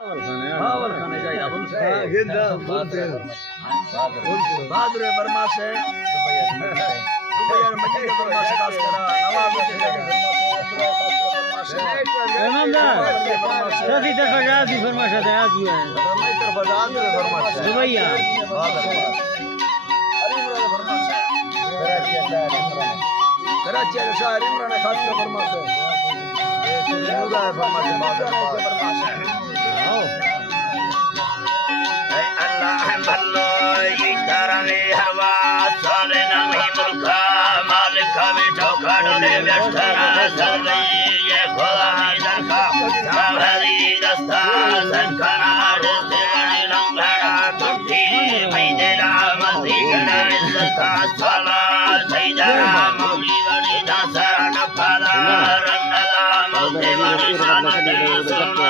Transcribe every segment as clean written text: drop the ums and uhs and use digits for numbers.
हावल खाने जाइए अब बहादुर बर्मा से दुबई मजी के बर्मा से खास करा नवाब सभी तरफ आजाद ही फरमा से आजाद हुआ है मैं तरफ आजाद है बर्मा से दुबईया कराची के शहर इमरान खास कर बर्मा से मुदा है बर्मा से बर्मा से अल्लाह भल्लो ये करने हवा साले नमी मुल्का मालिक बेटो खड़े बैठा सर्वे ये खुदा दरखा सावरी दस्ता संखना दे लंगड़ा तुझे मैदेला मस्जिद इज्जत सला सैदा मौली वली दासा नफादा रन्नला मौते वली शानते सुना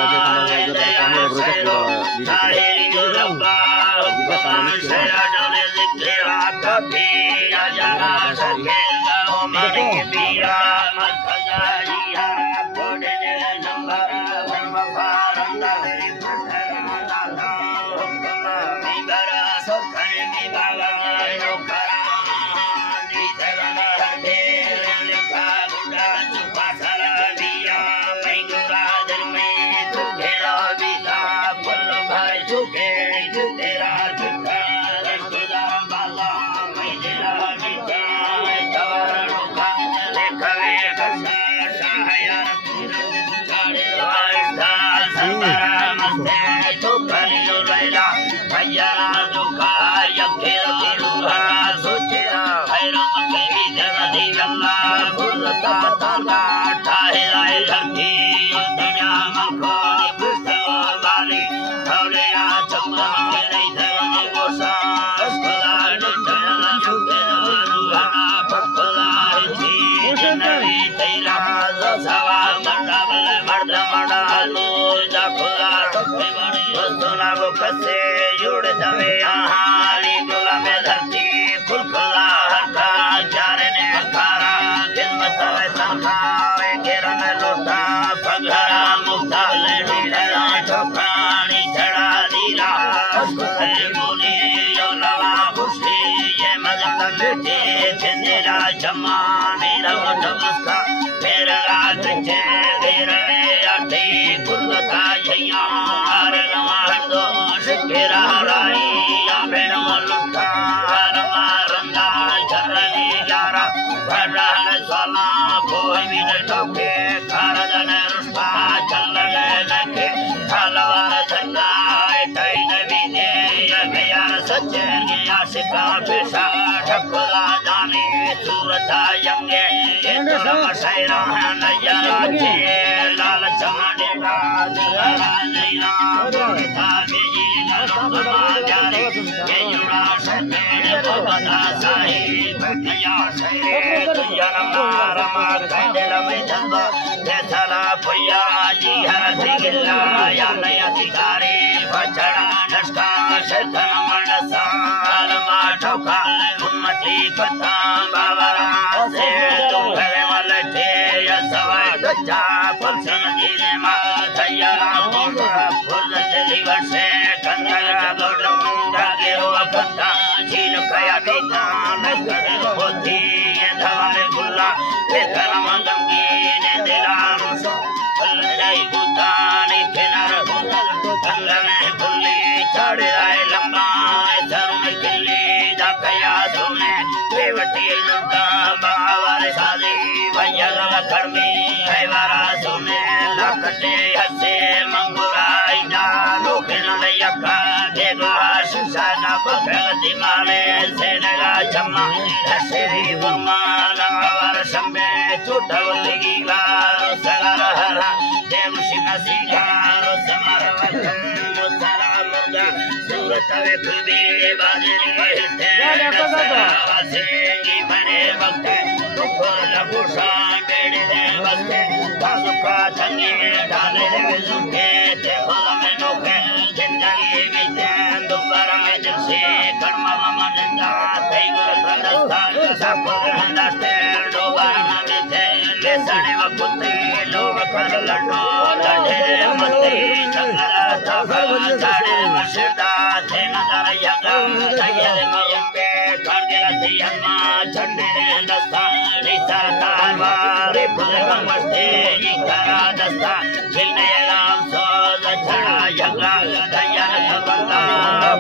लोग कर लड्डू लड्डे मते चंद्रा तफल साड़े मशदा थे नजर यगम तैयार मरुके कर दिला दियम्मा झंडे दस्ता निसा तारवारे फुल मस्ते इकरा दस्ता जिलने लाम सोज छड़ा यगा तैयार तबला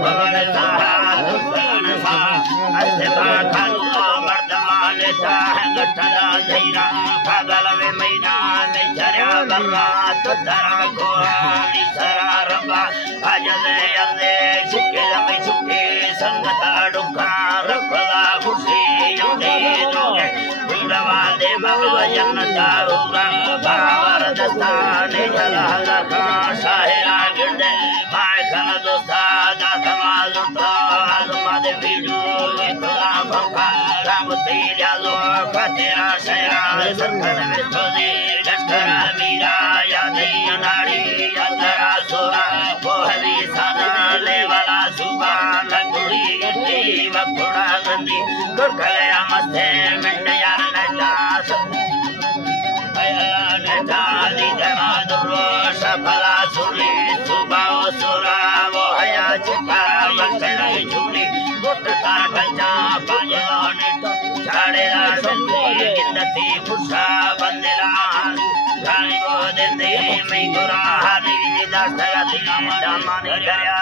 भवन सहा दुखन सा अस्मा खानु मर्दमान ताह गठरा धैरा पागल वे मैदान झरा बर्रा तुधरा को निसरा रंबा अजले अजले छुके लम्बे छुके संगता डुका रखला खुशी योगे जोगे बुढ़वा दे बाबा जन्नता होगा बावर दस्ताने झला लगा शाहिरा गिरदे माय खन दोस्ता दासमा लुटा आलमा दे बीजू इतला भंका राम तेरा लो तेरा शया सरकन में तोदी लश्करा मीरा यादे नाड़ी यादरा सोरा कोहली सादा ले वाला सुबह लगुड़ी इट्टी वकुड़ा गंदी गुरखले मस्ते मिंड यार नजास नजाली जमा दुर्रो सफला सुरी सुबह सुरा वो हया चिता मस्ते झूली गुटता पंजा पायोने झाड़े राशंदी गिंदती फुसा बंदला गानी को देते मैं गुरा हरी दास गति दामन करया